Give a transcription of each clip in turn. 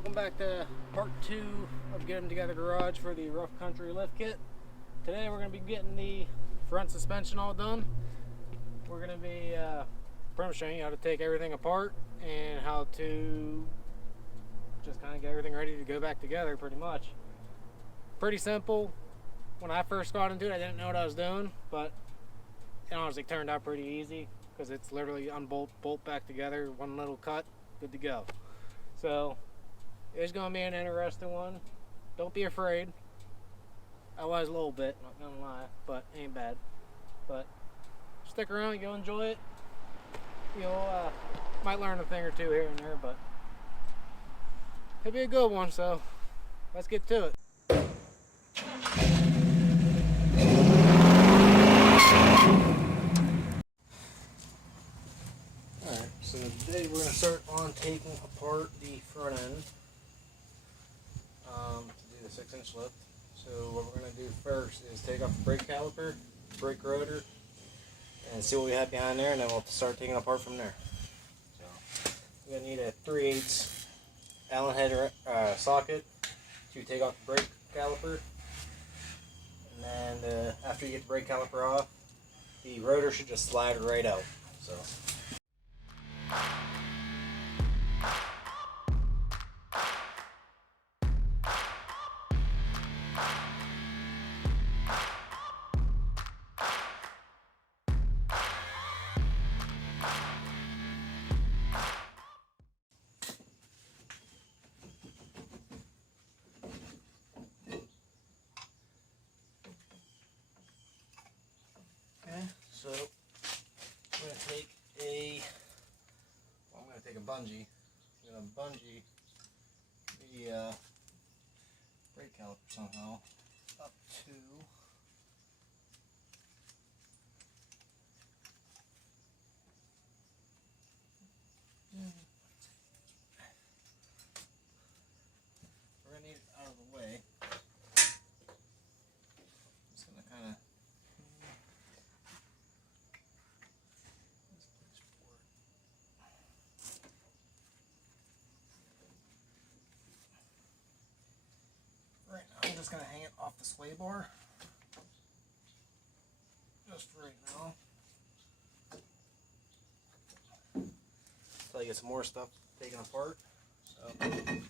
Welcome back to part 2 of Get 'em Together Garage for the Rough Country lift kit. Today we're going to be getting the front suspension all done. We're going to be pretty much showing you how to take everything apart and how to just kind of get everything ready to go back together pretty much. Pretty simple. When I first got into it, I didn't know what I was doing, but it honestly turned out pretty easy because it's literally unbolt, bolt back together, one little cut, good to go. So it's going to be an interesting one. Don't be afraid. I was a little bit, not gonna lie, but ain't bad. But stick around, you'll enjoy it. You'll might learn a thing or two here and there, but it'll be a good one. So let's get to it. Alright, so today we're going to start on taking apart the front end to do the 6-inch lift. So what we're going to do first is take off the brake caliper, brake rotor, and see what we have behind there, and then we'll start taking it apart from there. So we're going to need a 3/8 Allen head socket to take off the brake caliper. And then after you get the brake caliper off, the rotor should just slide right out. So. So I'm going to take a bungee. I'm going to bungee the brake caliper somehow up to we're going to need it out of the way. Just going to kind of right now, I'm just going to hang it off the sway bar. Just right now. Until I get some more stuff taken apart. So the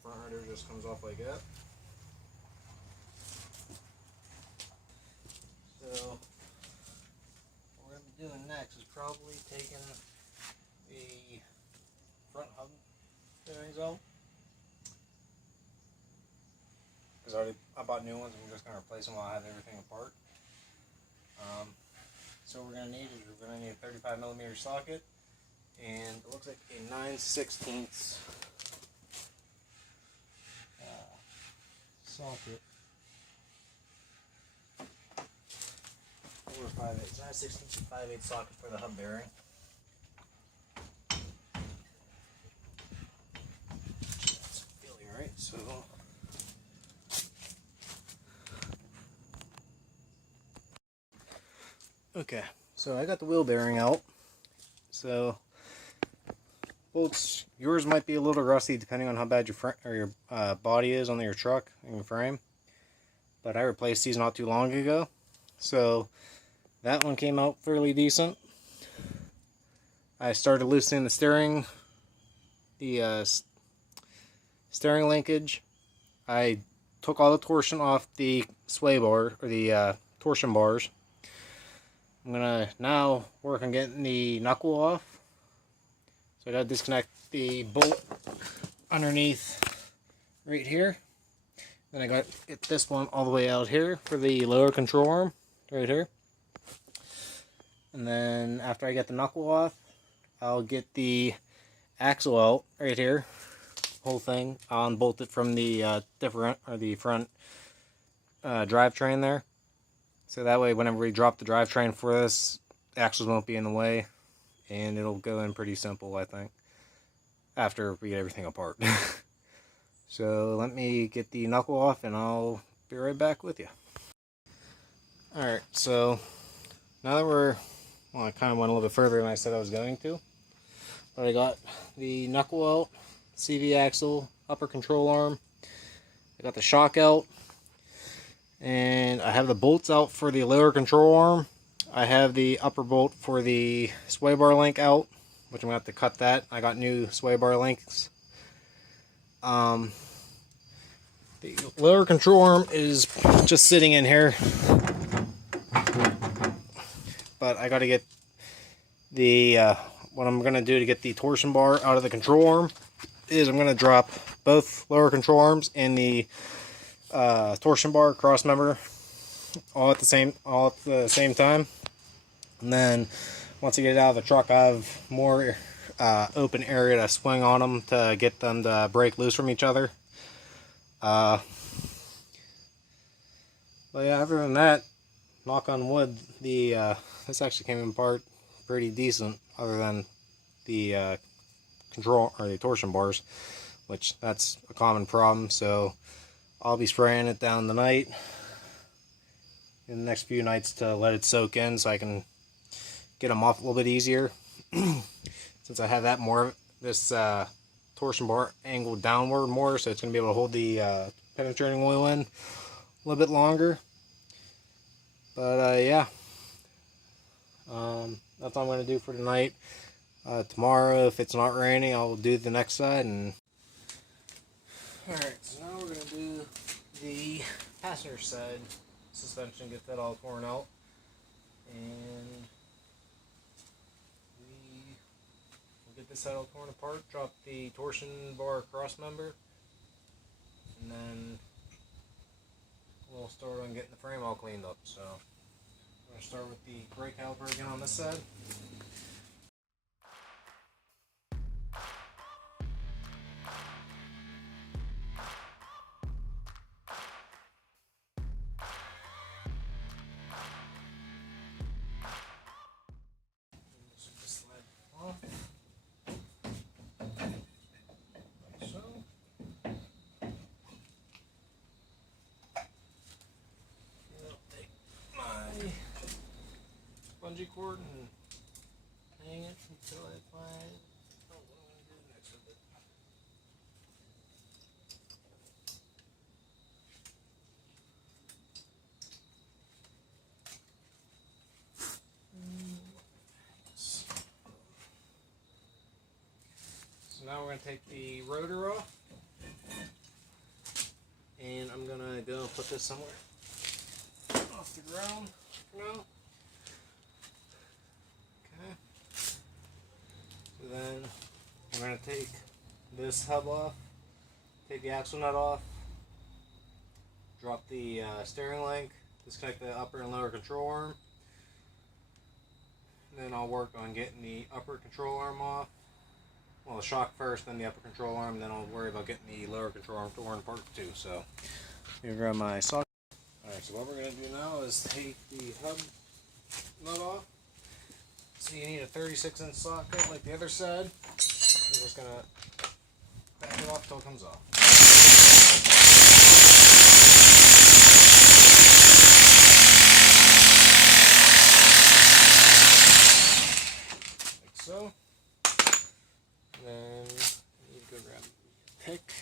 front rotor just comes off like that. So what we're going to be doing next is probably taking the front hub bearings out. Because I bought new ones, and we're just going to replace them while I have everything apart. So what we're going to need is we're going to need a 35mm socket, and it looks like a 9/16 socket, or 5/8. 9/16 and 5/8 socket for the hub bearing. That's feeling right. So. Okay, so I got the wheel bearing out. So bolts, yours might be a little rusty depending on how bad your front or your body is on your truck and your frame. But I replaced these not too long ago, so that one came out fairly decent. I started loosening the steering linkage. I took all the torsion off the sway bar or the torsion bars. I'm gonna now work on getting the knuckle off. So I gotta disconnect the bolt underneath right here. Then I gotta get this one all the way out here for the lower control arm, right here. And then after I get the knuckle off, I'll get the axle out right here. Whole thing. I'll unbolt it from the front drivetrain there. So that way, whenever we drop the drivetrain for this, axles won't be in the way, and it'll go in pretty simple, I think, after we get everything apart. So let me get the knuckle off, and I'll be right back with you. Alright, so now that I kind of went a little bit further than I said I was going to. But I got the knuckle out, CV axle, upper control arm. I got the shock out. And I have the bolts out for the lower control arm. I have the upper bolt for the sway bar link out, which I'm going to have to cut that. I got new sway bar links. The lower control arm is just sitting in here. But I got to get the, what I'm going to do to get the torsion bar out of the control arm is I'm going to drop both lower control arms and the torsion bar cross member all at the same time. And then once I get it out of the truck, I have more open area to swing on them to get them to break loose from each other. But yeah, other than that, knock on wood, the this actually came apart pretty decent, other than the control or the torsion bars, which that's a common problem. So I'll be spraying it down tonight in the next few nights to let it soak in, so I can get them off a little bit easier. Since I have that this torsion bar angled downward more, so it's going to be able to hold the penetrating oil in a little bit longer. But yeah, that's all I'm going to do for tonight. Tomorrow, if it's not raining, I'll do the next side. And alright, so now we're going to do the passenger side suspension, get that all torn out. And we'll get this side all torn apart, drop the torsion bar cross member, and then we'll start on getting the frame all cleaned up. So I'm going to start with the brake caliper again on this side. Bungee cord and hang it until I find what I'm going to do next with it. So now we're going to take the rotor off, and I'm going to go put this somewhere off the ground for now. So then we're going to take this hub off, take the axle nut off, drop the steering link, disconnect the upper and lower control arm. Then I'll work on getting the upper control arm off. Well, the shock first, then the upper control arm, then I'll worry about getting the lower control arm torn apart too. So I'm going to grab my socket. Alright, so what we're going to do now is take the hub nut off. So you need a 36-inch socket like the other side. You're just going to back it off until it comes off. Like so. Then you need to go grab a pick.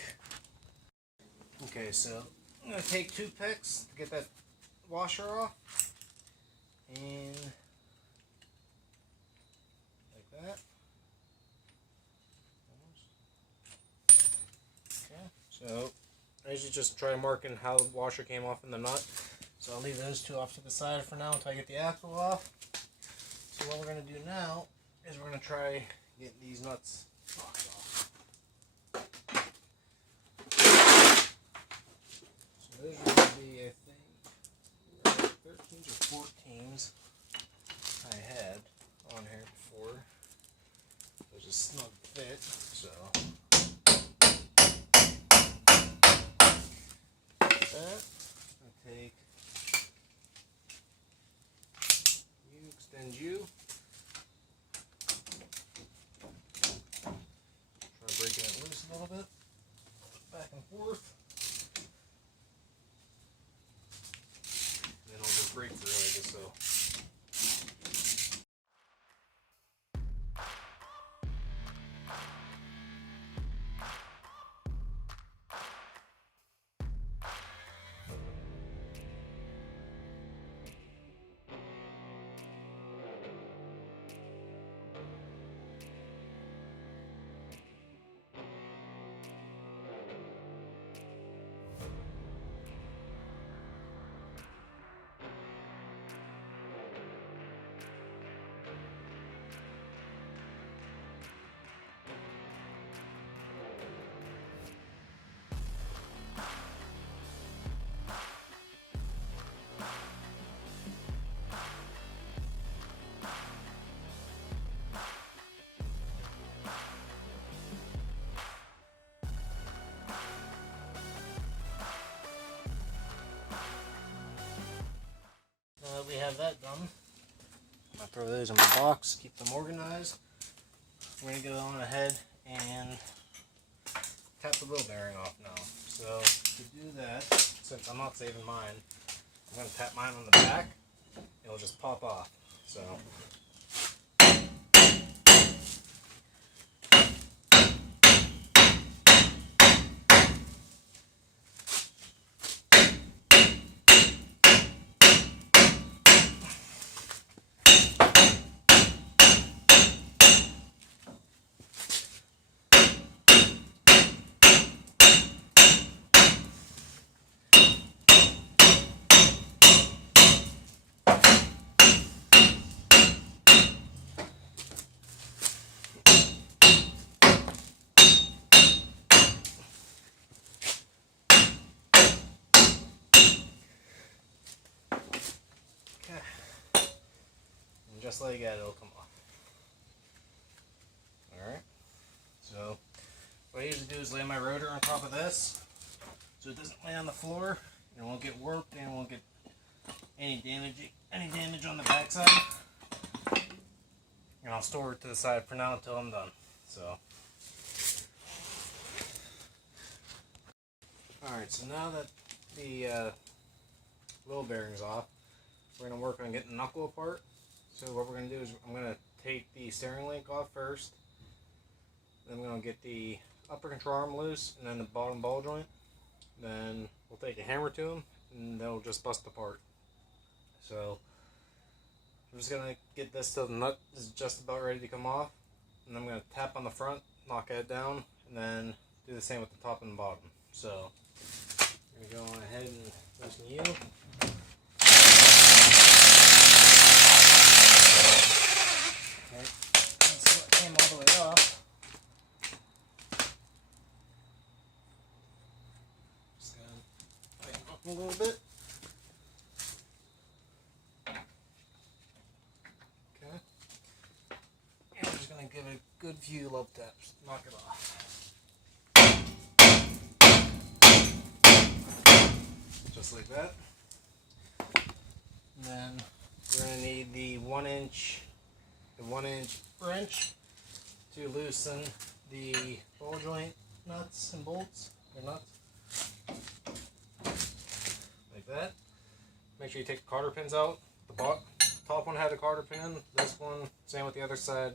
Okay, so I'm going to take 2 picks to get that washer off. And that. Okay, so I usually just try marking how the washer came off in the nut. So I'll leave those 2 off to the side for now until I get the axle off. So what we're going to do now is we're going to try getting these nuts off. So those are going to be, I think, 13s or 14s I had on here before. There's a snug fit, so like that. I'll take you, extend you. Try breaking it loose a little bit. Back and forth. And then I'll just break through like this, so. have that done, I'm going to throw those in my box, keep them organized. We're going to go on ahead and tap the wheel bearing off now. So to do that, since I'm not saving mine, I'm going to tap mine on the back. It'll just pop off. So just like that, it'll come off. Alright, so what I usually do is lay my rotor on top of this so it doesn't lay on the floor and it won't get warped and it won't get any damage on the backside. And I'll store it to the side for now until I'm done. So alright, so now that the wheel bearing's off, we're going to work on getting the knuckle apart. So what we're going to do is I'm going to take the steering link off first. Then I'm going to get the upper control arm loose and then the bottom ball joint. Then we'll take a hammer to them and they'll just bust apart. So I'm just going to get this till the nut is just about ready to come off. And I'm going to tap on the front, knock it down, and then do the same with the top and the bottom. So I'm going to go on ahead and loosen you. So it came all the way off. Just gonna tighten up a little bit. Okay. And we're just gonna give it a good few love taps. Knock it off. Just like that. And then we're gonna need the 1-inch wrench to loosen the ball joint nuts and bolts, or nuts, like that. Make sure you take the cotter pins out. The top one had a cotter pin, this one, same with the other side.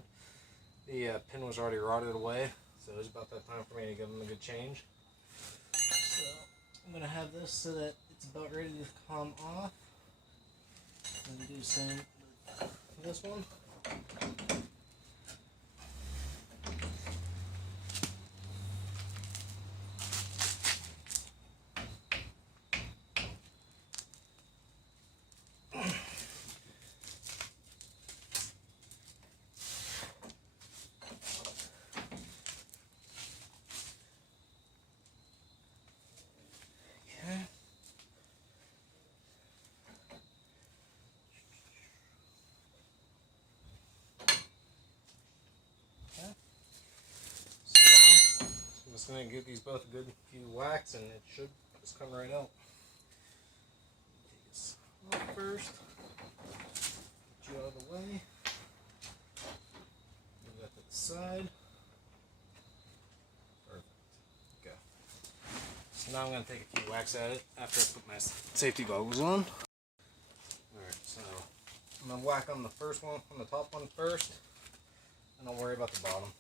The pin was already rotted away, so it was about that time for me to give them a good change. So I'm going to have this so that it's about ready to come off. I'm going to do the same with this one. Just going to give these both a good few whacks and it should just come right out. Take this off first, get you out of the way, move that to the side. Perfect. Okay. So now I'm going to take a few whacks at it after I put my safety goggles on. Alright, so I'm going to whack on the first one, on the top one first, and I'll worry about the bottom.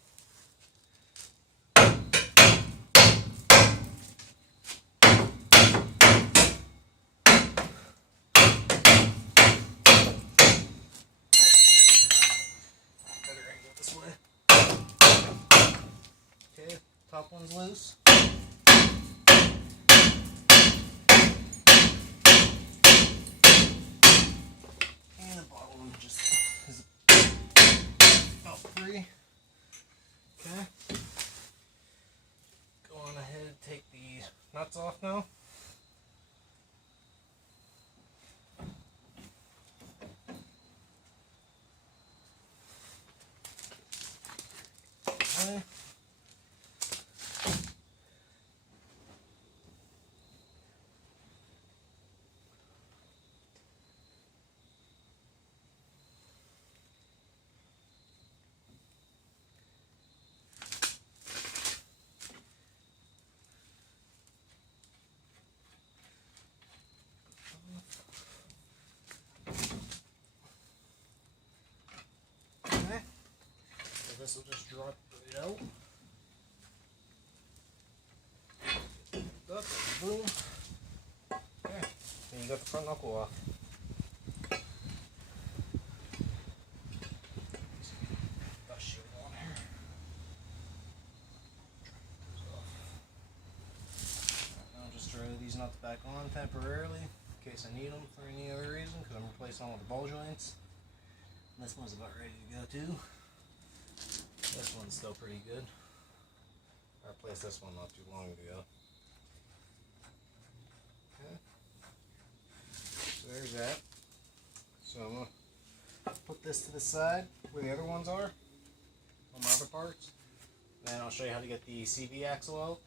Okay, top one's loose. And the bottom one just is about free. Okay. Go on ahead and take the nuts off now. Okay. this will just drop right out. Up, boom. Okay, and you got the front knuckle off. Dust shield on here. I'll just throw these nuts back on temporarily in case I need them for any other reason, because I'm replacing them with the ball joints. And this one's about ready to go too. This one's still pretty good. I replaced this one not too long ago. Okay. So there's that. So I'm going to put this to the side where the other ones are on my other parts. Then I'll show you how to get the CV axle out.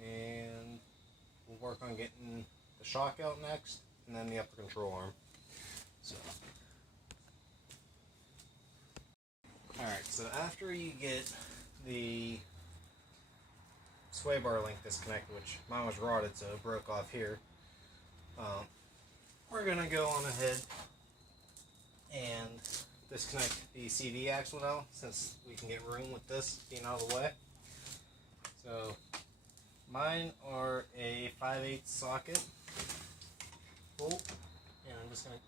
And we'll work on getting the shock out next, and then the upper control arm. So, alright, so after you get the sway bar link disconnected, which mine was rotted so it broke off here, we're going to go on ahead and disconnect the CV axle now, since we can get room with this being out of the way. So mine are a 5/8 socket bolt, and I'm just going to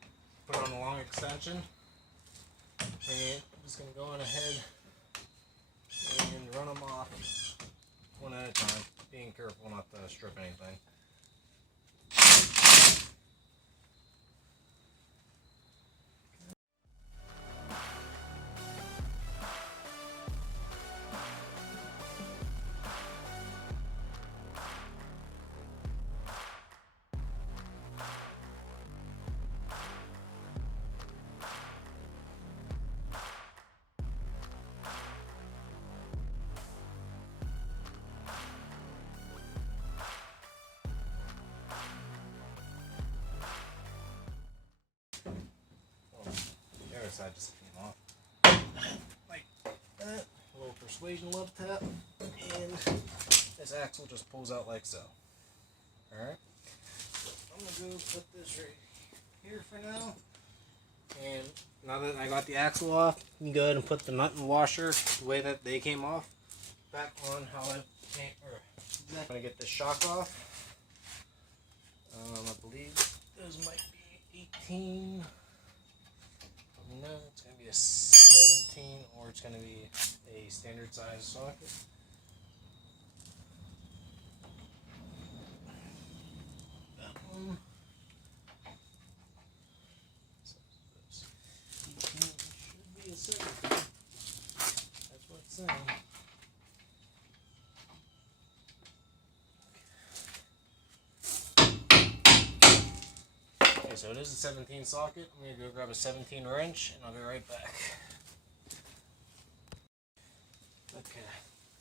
put on a long extension, and I'm just going to go on ahead and run them off one at a time, being careful not to strip anything. Side just came off like that. A little persuasion love tap, and this axle just pulls out like so. Alright, so I'm gonna go put this right here for now. And now that I got the axle off, you can go ahead and put the nut and washer the way that they came off back on how I came. I'm gonna get this shock off. I believe those might be 18. No, it's going to be a 17, or it's going to be a standard size socket. That one. So 18 should be a 17. That's what it's saying. Okay, so it is a 17 socket. I'm going to go grab a 17 wrench, and I'll be right back. Okay,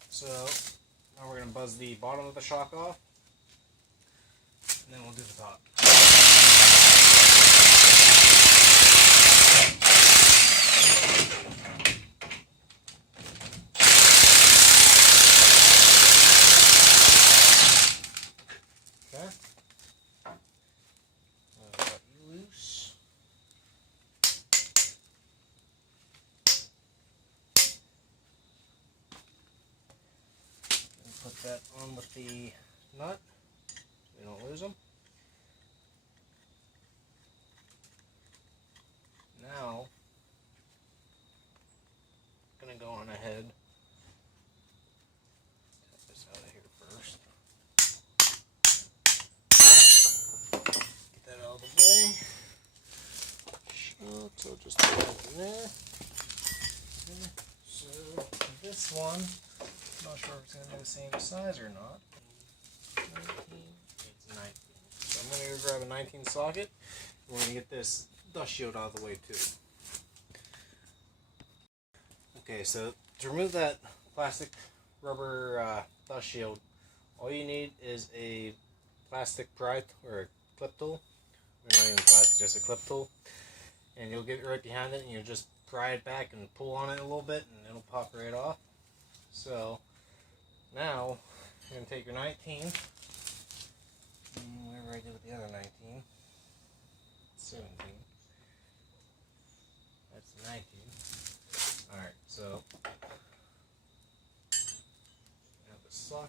so now we're going to buzz the bottom of the shock off, and then we'll do the top. Okay. Loose. And put that on with the nut so we don't lose them. Now, I'm going to go on ahead, take this out of here first. Get that out of the way. So just put that in there. Okay. So this one, I'm not sure if it's going to be the same size or not. 19, it's 19. So I'm going to go grab a 19 socket. We're going to get this dust shield out of the way too. Okay, so to remove that plastic rubber dust shield, all you need is a plastic pry or a clip tool. Or not even plastic, just a clip tool. And you'll get it right behind it, and you'll just pry it back and pull on it a little bit, and it'll pop right off. So now you're going to take your 19, and whatever I did with the other 19, 17.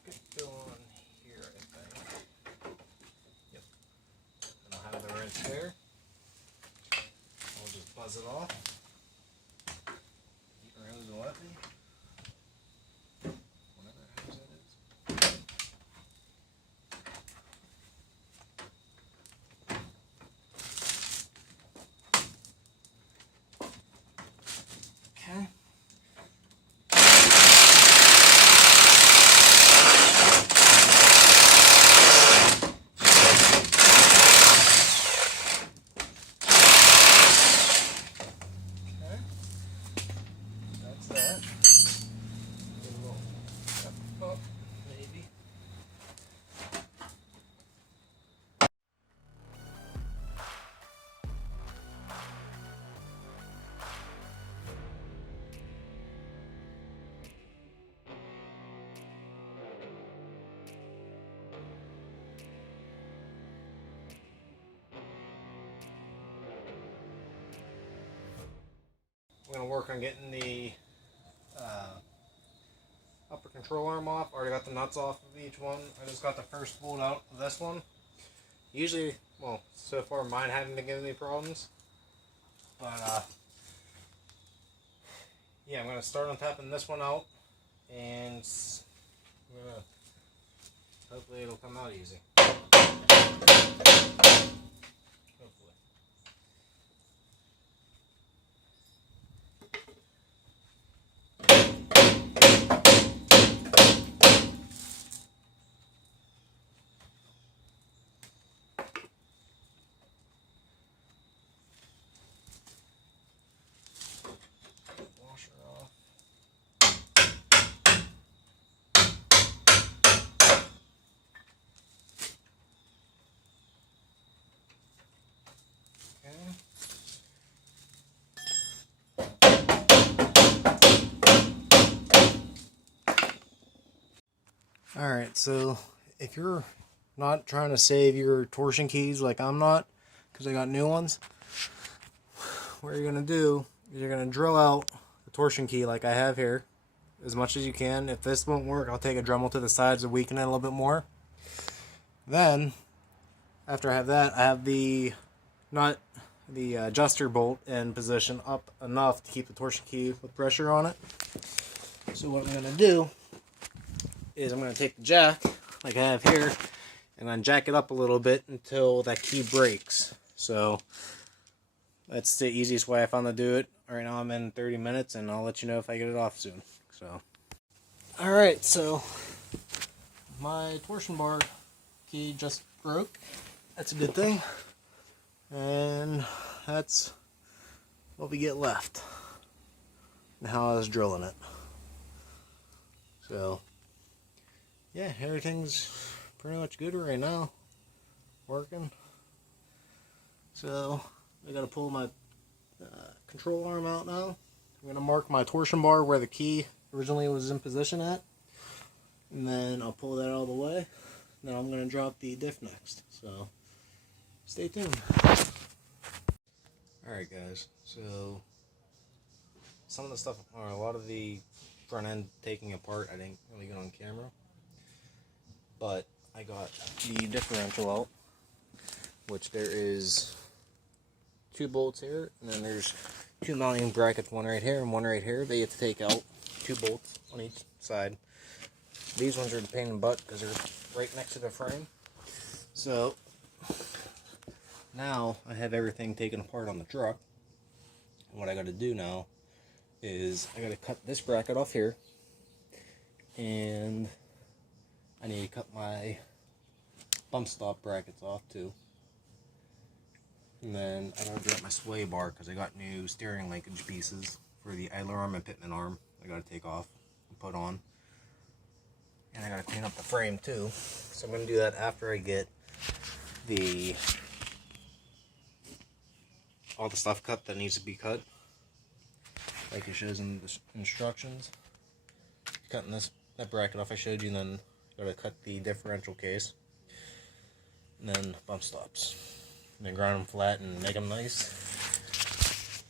socket go on here, I think. Yep. And I'll have the wrench there. I'll just buzz it off. Keep my hose will let me. Whatever hose that is. Okay. I'm going to work on getting the upper control arm off. Already got the nuts off of each one. I just got the first bolt out of this one. Usually, well, so far mine haven't been giving me problems. But, yeah, I'm going to start on tapping this one out. And I'm going to, hopefully it'll come out easy. Hopefully. Alright, so if you're not trying to save your torsion keys like I'm not, because I got new ones, what you're going to do is you're going to drill out the torsion key like I have here as much as you can. If this won't work, I'll take a Dremel to the sides to weaken it a little bit more. Then, after I have that, I have the nut, the adjuster bolt in position up enough to keep the torsion key with pressure on it. So what I'm going to do is I'm going to take the jack, like I have here, and then jack it up a little bit until that key breaks. So that's the easiest way I found to do it. Right now I'm in 30 minutes, and I'll let you know if I get it off soon. So, alright, so my torsion bar key just broke. That's a good thing. And that's what we get left. And how I was drilling it. So, yeah, everything's pretty much good right now. Working. So, I gotta pull my control arm out now. I'm gonna mark my torsion bar where the key originally was in position at. And then I'll pull that out of the way. Then I'm gonna drop the diff next. So, stay tuned. Alright guys, so some of the stuff, or a lot of the front end taking apart, I didn't really get on camera. But I got the differential out, which there is 2 bolts here, and then there's 2 mounting brackets, one right here and one right here. They have to take out 2 bolts on each side. These ones are a pain in the butt because they're right next to the frame. So now I have everything taken apart on the truck. And what I got to do now is I got to cut this bracket off here, and I need to cut my bump stop brackets off too. And then I gotta drop my sway bar because I got new steering linkage pieces for the idler arm and pitman arm. I gotta take off and put on. And I gotta clean up the frame too. So I'm gonna do that after I get all the stuff cut that needs to be cut, like it shows in the instructions. Cutting that bracket off I showed you, and then gotta cut the differential case, and then bump stops, and then grind them flat and make them nice.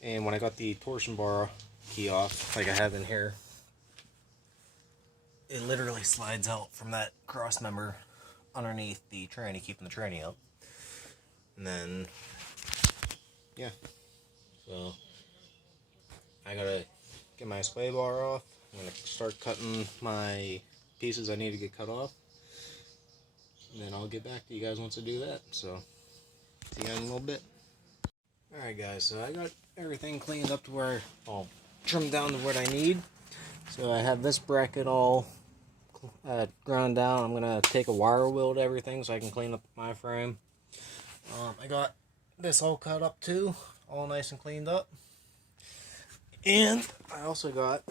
And when I got the torsion bar key off, like I have in here, it literally slides out from that cross member underneath the tranny, keeping the tranny up. And then, yeah. So, I gotta get my sway bar off. I'm gonna start cutting my pieces I need to get cut off. And then I'll get back to you guys once I do that. So, see you guys in a little bit. Alright guys, so I got everything cleaned up to where I'll trim down to what I need. So I have this bracket all ground down. I'm gonna take a wire wheel to everything so I can clean up my frame. I got this all cut up too, all nice and cleaned up. And I also got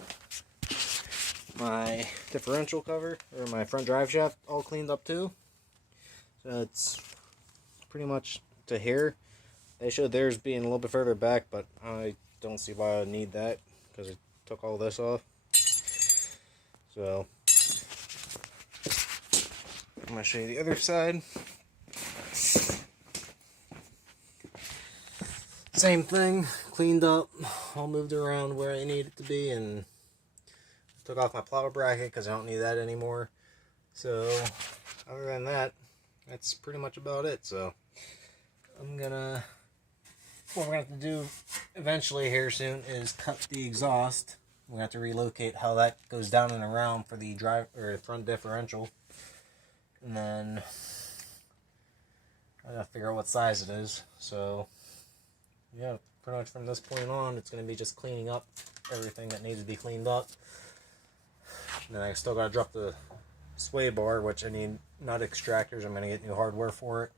my differential cover, or my front drive shaft, all cleaned up too. So it's pretty much to here. They showed theirs being a little bit further back, but I don't see why I would need that because it took all this off. So I'm going to show you the other side. Same thing, cleaned up, all moved around where I need it to be, and took off my plow bracket because I don't need that anymore. So other than that, that's pretty much about it. So what we're gonna have to do eventually here soon is cut the exhaust. We're gonna have to relocate how that goes down and around for the drive or front differential, and then I gotta figure out what size it is. So yeah, pretty much from this point on, it's gonna be just cleaning up everything that needs to be cleaned up. And then I still gotta drop the sway bar, which I need nut extractors. I'm gonna get new hardware for it.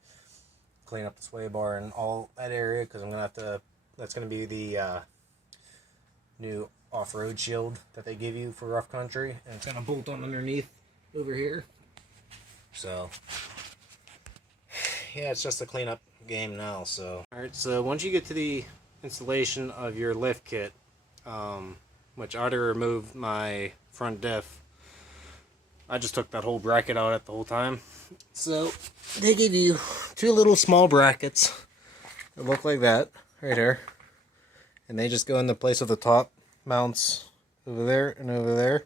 Clean up the sway bar and all that area because I'm gonna have to. That's gonna be the new off-road shield that they give you for rough country, and it's gonna bolt on underneath over here. So yeah, it's just a cleanup game now. So all right, so once you get to the installation of your lift kit, which I already removed my front diff. I just took that whole bracket out at the whole time. So they give you two little small brackets that look like that right here, and they just go in the place of the top mounts over there and over there,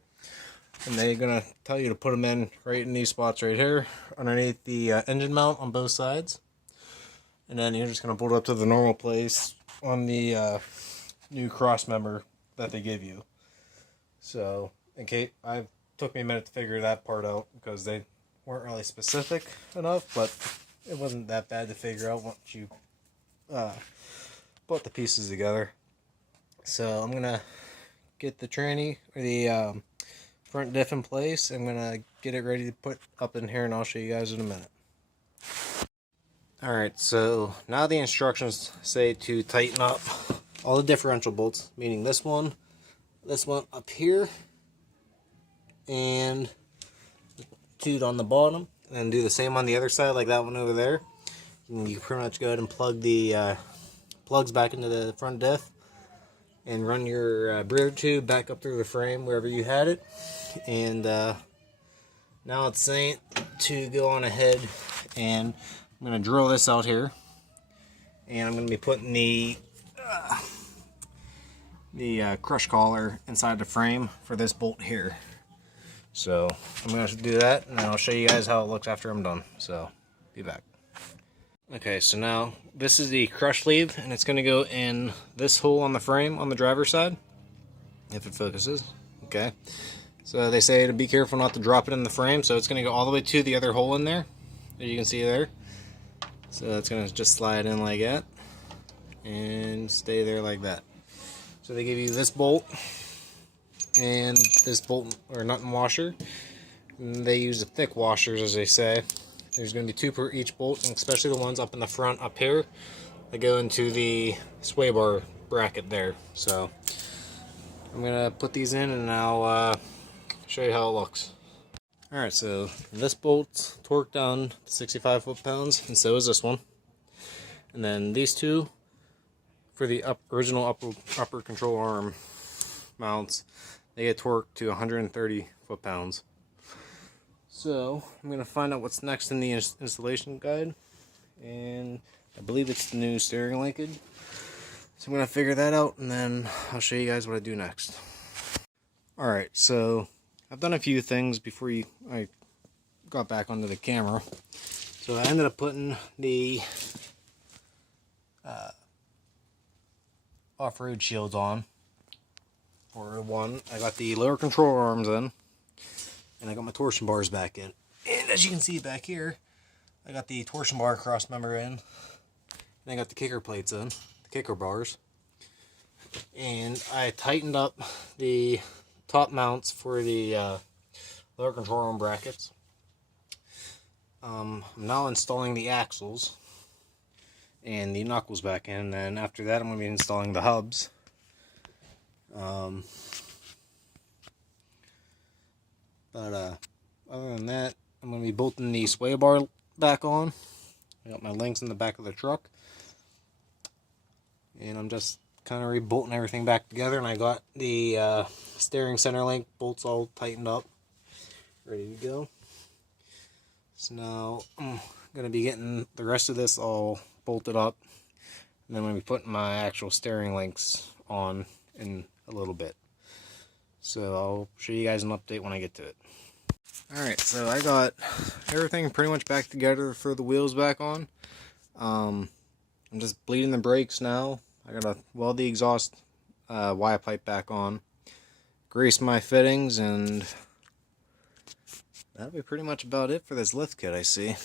and they're gonna tell you to put them in right in these spots right here underneath the engine mount on both sides, and then you're just gonna bolt it up to the normal place on the new cross member that they give you. So in case took me a minute to figure that part out because they weren't really specific enough, but it wasn't that bad to figure out once you put the pieces together. So I'm gonna get the tranny or the front diff in place. I'm gonna get it ready to put up in here, and I'll show you guys in a minute. Alright, so now the instructions say to tighten up all the differential bolts, meaning this one up here, and two on the bottom, and do the same on the other side like that one over there. And you can pretty much go ahead and plug the plugs back into the front diff and run your breather tube back up through the frame wherever you had it. And now it's saying to go on ahead, and I'm going to drill this out here, and I'm going to be putting the crush collar inside the frame for this bolt here. So I'm going to do that, and then I'll show you guys how it looks after I'm done. So be back. Okay, so now this is the crush sleeve, and it's going to go in this hole on the frame on the driver's side, if it focuses. Okay, so they say to be careful not to drop it in the frame, so it's going to go all the way to the other hole in there, as you can see there. So it's going to just slide in like that and stay there like that. So they give you this bolt and this bolt or nut and washer, and they use the thick washers, as they say. There's going to be two per each bolt, and especially the ones up in the front up here that go into the sway bar bracket there. So I'm going to put these in, and I'll show you how it looks. Alright, so this bolt's torqued down to 65 foot-pounds, and so is this one. And then these two for the original upper control arm mounts, they get torqued to 130 foot-pounds. So I'm going to find out what's next in the installation guide, and I believe it's the new steering linkage. So I'm going to figure that out, and then I'll show you guys what I do next. Alright, so I've done a few things before I got back onto the camera. So I ended up putting the off-road shields on. For one, I got the lower control arms in, and I got my torsion bars back in. And as you can see back here, I got the torsion bar cross member in, and I got the kicker plates in, the kicker bars. And I tightened up the top mounts for the lower control arm brackets. I'm now installing the axles and the knuckles back in, and then after that I'm going to be installing the hubs. Other than that, I'm going to be bolting the sway bar back on. I got my links in the back of the truck, and I'm just kind of rebolting everything back together, and I got the steering center link bolts all tightened up, ready to go. So now I'm going to be getting the rest of this all bolted up, and then I'm going to be putting my actual steering links on in a little bit. So I'll show you guys an update when I get to it. Alright, so I got everything pretty much back together for the wheels back on. I'm just bleeding the brakes now. I gotta weld the exhaust Y pipe back on, grease my fittings, and that'll be pretty much about it for this lift kit, I see.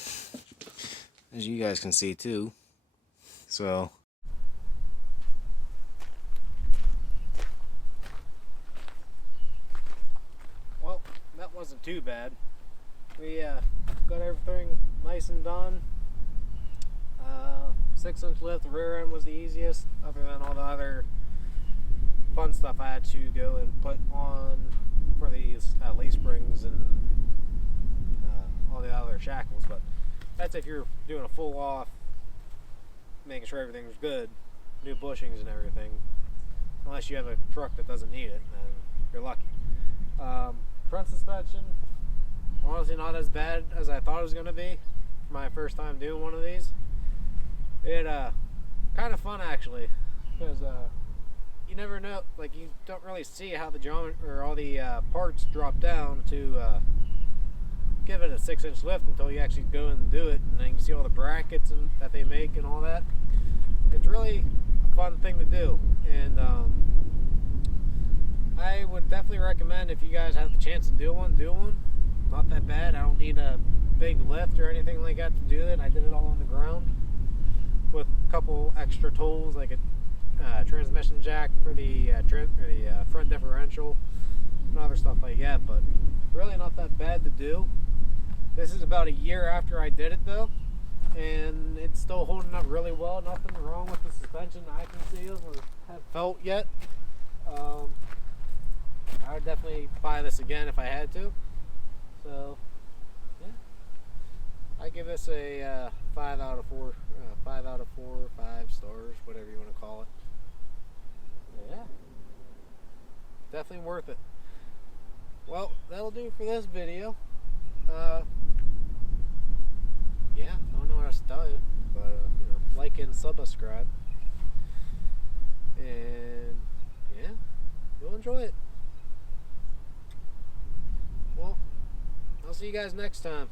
As you guys can see too. So well, that wasn't too bad. We got everything nice and done. 6-inch lift, the rear end was the easiest, other than all the other fun stuff I had to go and put on for these leaf springs and all the other shackles. But that's if you're doing a full off, making sure everything's good, new bushings and everything. Unless you have a truck that doesn't need it, then you're lucky. Front suspension, honestly not as bad as I thought it was going to be for my first time doing one of these. It kind of fun actually, because you never know, like you don't really see how the geometry or all the parts drop down to give it a 6-inch lift until you actually go and do it, and then you see all the brackets that they make and all that. It's really a fun thing to do, and I would definitely recommend, if you guys have the chance to do one, Not that bad. I don't need a big lift or anything like that to do it. I did it all on the ground with a couple extra tools, like a transmission jack for the front differential and other stuff like that, but really not that bad to do. This is about a year after I did it though, and it's still holding up really well. Nothing wrong with the suspension I can see or have felt yet. I would definitely buy this again if I had to. So yeah, I give this a 5 out of 4, 5 out of 4, 5 stars, whatever you want to call it. Yeah, definitely worth it. Well, that'll do for this video. Yeah, I don't know what else to tell you, but you know, like and subscribe, and yeah, you'll enjoy it. Well, I'll see you guys next time.